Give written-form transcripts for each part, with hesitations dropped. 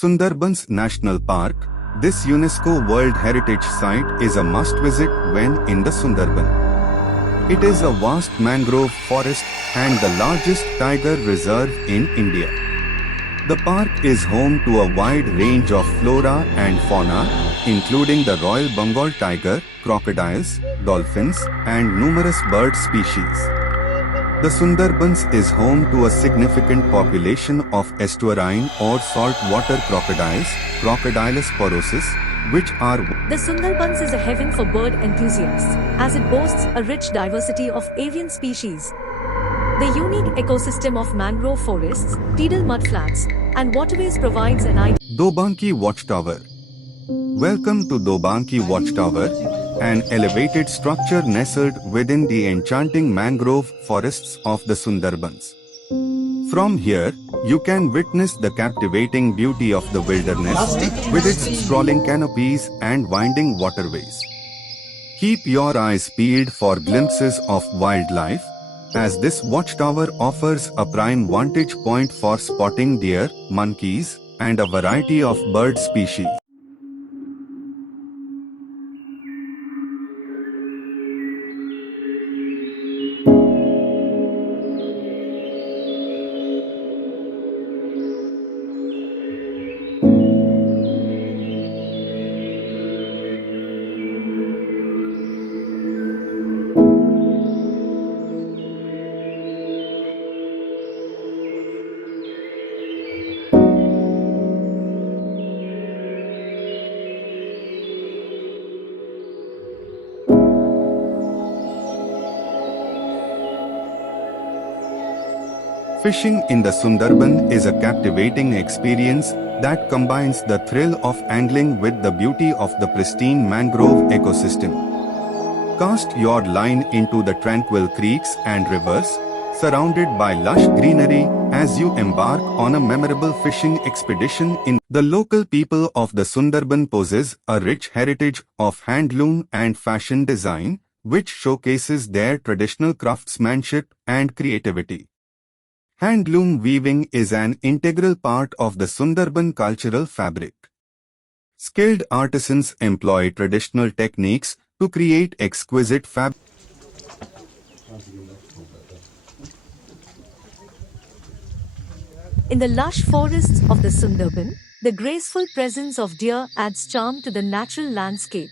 Sunderbans National Park. This UNESCO World Heritage Site is a must-visit when in the Sunderban. It is a vast mangrove forest and the largest tiger reserve in India. The park is home to a wide range of flora and fauna, including the Royal Bengal Tiger, crocodiles, dolphins, and numerous bird species. The Sunderbans is home to a significant population of estuarine or saltwater crocodiles, Crocodylus porosus, which are. The Sunderbans is a heaven for bird enthusiasts, as it boasts a rich diversity of avian species. The unique ecosystem of mangrove forests, tidal mudflats, and waterways provides an ideal. Dobanki Watchtower. Welcome to Dobanki Watchtower, an elevated structure nestled within the enchanting mangrove forests of the Sunderbans. From here, you can witness the captivating beauty of the wilderness with its sprawling canopies and winding waterways. Keep your eyes peeled for glimpses of wildlife, as this watchtower offers a prime vantage point for spotting deer, monkeys, and a variety of bird species. Fishing in the Sunderban is a captivating experience that combines the thrill of angling with the beauty of the pristine mangrove ecosystem. Cast your line into the tranquil creeks and rivers, surrounded by lush greenery, as you embark on a memorable fishing expedition in. The local people of the Sunderban possess a rich heritage of handloom and fashion design, which showcases their traditional craftsmanship and creativity. Handloom weaving is an integral part of the Sunderban cultural fabric. Skilled artisans employ traditional techniques to create exquisite fabric. In the lush forests of the Sunderban, the graceful presence of deer adds charm to the natural landscape.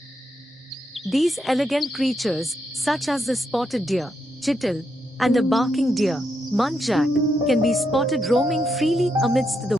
These elegant creatures, such as the spotted deer, chital, and the barking deer, muntjac, can be spotted roaming freely amidst the.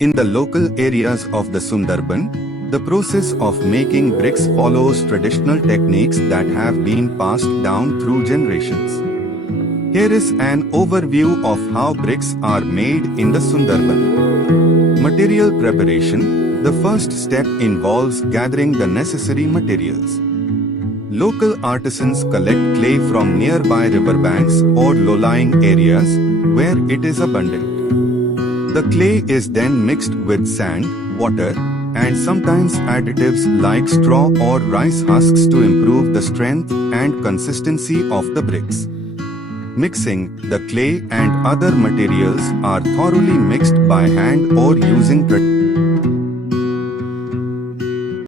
In the local areas of the Sunderban, the process of making bricks follows traditional techniques that have been passed down through generations. Here is an overview of how bricks are made in the Sunderban. Material preparation. The first step involves gathering the necessary materials. Local artisans collect clay from nearby riverbanks or low-lying areas where it is abundant. The clay is then mixed with sand, water, and sometimes additives like straw or rice husks to improve the strength and consistency of the bricks. Mixing. The clay and other materials are thoroughly mixed by hand or using